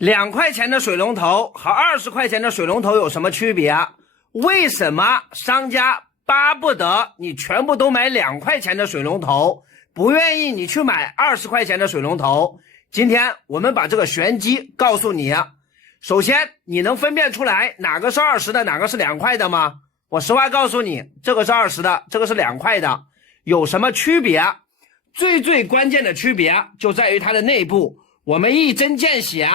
2块钱的水龙头和20块钱的水龙头有什么区别？为什么商家巴不得你全部都买2块钱的水龙头，不愿意你去买20块钱的水龙头？今天我们把这个玄机告诉你。首先，你能分辨出来哪个是20的，哪个是2块的吗？我实话告诉你，这个是20的，这个是2块的，有什么区别？最关键的区别就在于它的内部。我们一针见血，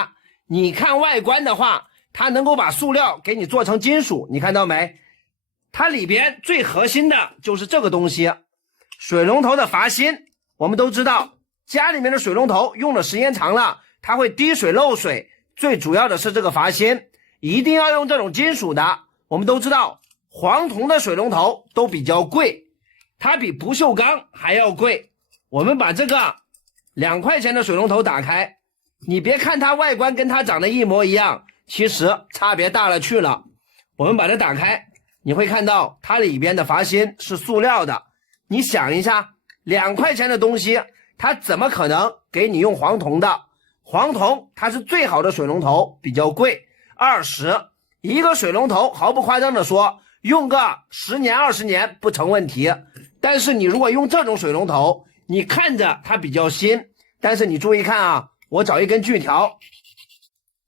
你看外观的话，它能够把塑料给你做成金属，你看到没？它里边最核心的就是这个东西，水龙头的阀芯。我们都知道，家里面的水龙头用的时间长了，它会滴水漏水，最主要的是这个阀芯，一定要用这种金属的。我们都知道，黄铜的水龙头都比较贵，它比不锈钢还要贵。我们把这个2块钱的水龙头打开，你别看它外观跟它长得一模一样，其实差别大了去了。我们把它打开，你会看到它里边的阀芯是塑料的。你想一下，2块钱的东西，它怎么可能给你用黄铜的？黄铜它是最好的水龙头，比较贵，20一个水龙头，毫不夸张的说，用个10年20年不成问题。但是你如果用这种水龙头，你看着它比较新，但是你注意看啊，我找一根锯条，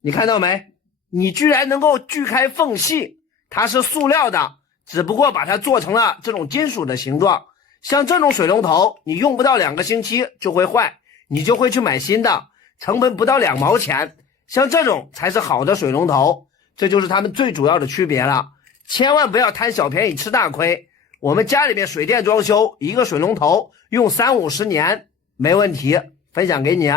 你看到没？你居然能够锯开缝隙，它是塑料的，只不过把它做成了这种金属的形状。像这种水龙头，你用不到2个星期就会坏，你就会去买新的，成本不到2毛钱。像这种才是好的水龙头，这就是它们最主要的区别了。千万不要贪小便宜吃大亏。我们家里面水电装修，一个水龙头用30-50年没问题，分享给你。